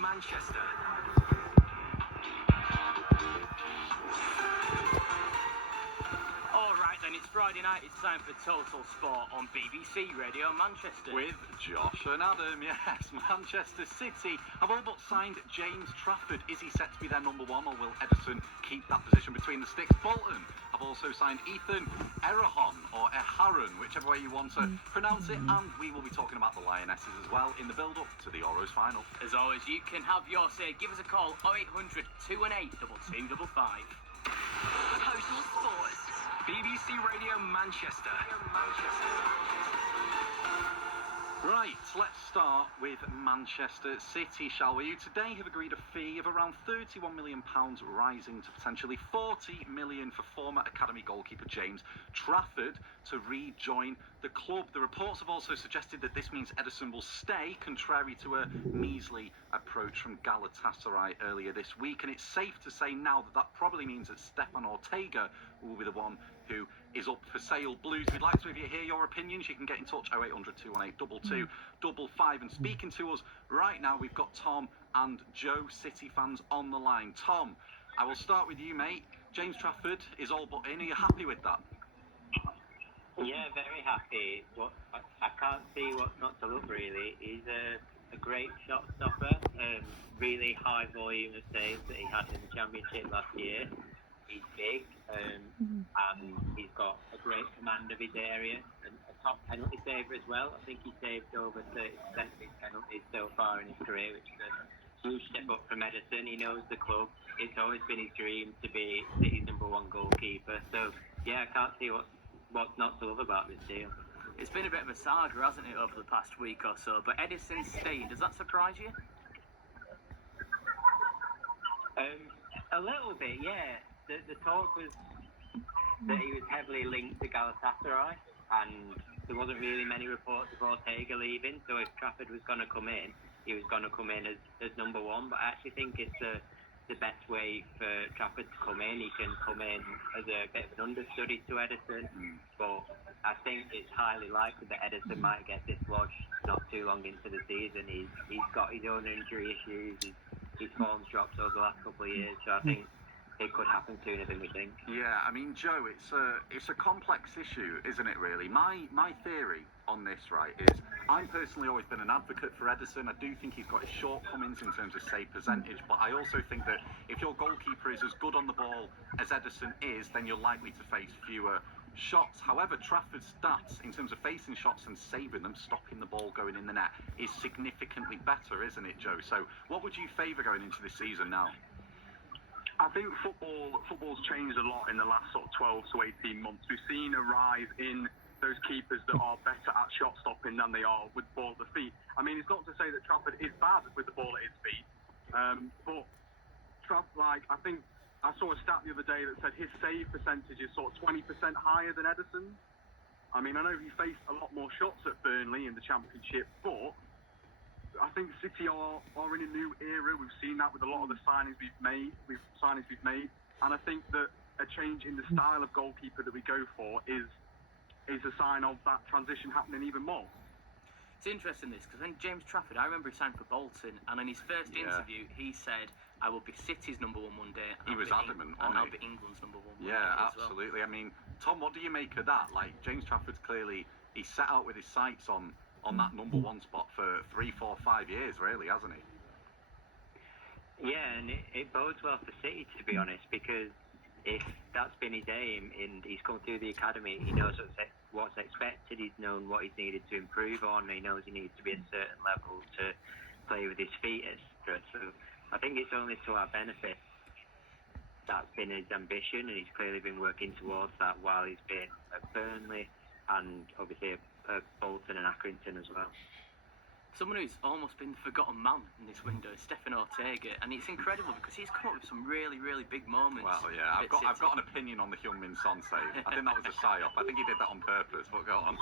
Manchester. Alright then, it's Friday night, it's time for Total Sport on BBC Radio Manchester. With Josh and Adam, yes. Manchester City have all but signed James Trafford. Is he set to be their number one, or will Ederson keep that position between the sticks? Bolton have also signed Ethan Errejón, or Erharon, whichever way you want to pronounce it. And we will be talking about the Lionesses as well in the build-up to the Euros final. As always, you can have your say. Give us a call, 0800 218 2255. Total Sports. BBC Radio Manchester. Right, let's start with Manchester City, shall we? Who today have agreed a fee of around £31 million, rising to potentially £40 million for former academy goalkeeper James Trafford to rejoin the club. The reports have also suggested that this means Ederson will stay, contrary to a measly approach from Galatasaray earlier this week. And it's safe to say now that that probably means that Stefan Ortega will be the one who is up for sale. Blues, we'd like to hear your opinions. You can get in touch 0800 218 2255. And speaking to us right now, we've got Tom and Joe, City fans, on the line. Tom, I will start with you, mate. James Trafford is all but in. Are you happy with that? Yeah, very happy. I can't see what's not to love, really. He's a great shot stopper. Really high volume of saves that he had in the Championship last year. He's big, and he's got a great command of his area, and a top penalty saver as well. I think he saved over 30% of his penalties so far in his career, which is a huge step up from Ederson. He knows the club. It's always been his dream to be City's number one goalkeeper. So, yeah, I can't see what's not to love about this deal. It's been a bit of a saga, hasn't it, over the past week or so? But Ederson's staying, does that surprise you? A little bit, yeah. The talk was that he was heavily linked to Galatasaray, and there wasn't really many reports of Ortega leaving. So if Trafford was going to come in, he was going to come in as number one. But I actually think it's the best way for Trafford to come in. He can come in as a bit of an understudy to Ederson, but I think it's highly likely that Ederson might get dislodged not too long into the season. He's got his own injury issues. His form's dropped over the last couple of years, so I think it could happen sooner than we think. Yeah, I mean, Joe, it's a complex issue, isn't it, really? My theory on this, right, is I've personally always been an advocate for Ederson. I do think he's got his shortcomings in terms of save percentage, but I also think that if your goalkeeper is as good on the ball as Ederson is, then you're likely to face fewer shots. However, Trafford's stats in terms of facing shots and saving them, stopping the ball going in the net, is significantly better, isn't it, Joe? So what would you favour going into this season now? I think football's changed a lot in the last sort of 12 to 18 months. We've seen a rise in those keepers that are better at shot stopping than they are with the ball at the feet. I mean, it's not to say that Trafford is bad with the ball at his feet, but I think I saw a stat the other day that said his save percentage is sort of 20% higher than Ederson's. I mean, I know he faced a lot more shots at Burnley in the Championship, but I think City are in a new era. We've seen that with a lot of the signings we've made, and I think that a change in the style of goalkeeper that we go for is a sign of that transition happening even more. It's interesting this, because when James Trafford, I remember he signed for Bolton, and in his first interview he said, I will be City's number one day. He was adamant, and I'll be England's number one day. Yeah, as absolutely. Well. I mean, Tom, what do you make of that? Like, James Trafford's clearly, he set out with his sights on that number one spot for 3, 4, 5 years, really, hasn't he? Yeah, and it bodes well for City, to be honest, because if that's been his aim and he's come through the academy, he knows what's expected, he's known what he's needed to improve on, he knows he needs to be at a certain level to play with his feet, etc. So I think it's only to our benefit. That's been his ambition, and he's clearly been working towards that while he's been at Burnley and obviously at Bolton and Accrington as well. Someone who's almost been the forgotten man in this window is Stefan Ortega, and it's incredible because he's come up with some really, really big moments. Well, yeah, I've got an opinion on the Heung-min Son save. I think that was a psyop. I think he did that on purpose, but go on.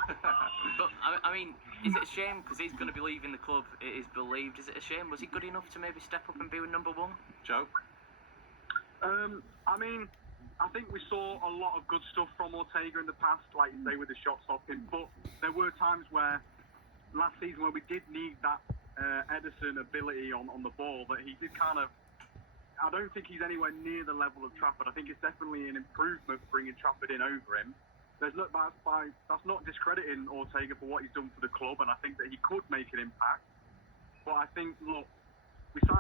But, I mean, is it a shame because he's going to be leaving the club, it is believed, is it a shame? Was he good enough to maybe step up and be with number one? Joe? I mean, I think we saw a lot of good stuff from Ortega in the past, like you say, with the shot stopping, but there were times where last season where we did need that Ederson ability on the ball that he did kind of. I don't think he's anywhere near the level of Trafford. I think it's definitely an improvement bringing Trafford in over him. That's not discrediting Ortega for what he's done for the club, and I think that he could make an impact. But I think, look, we signed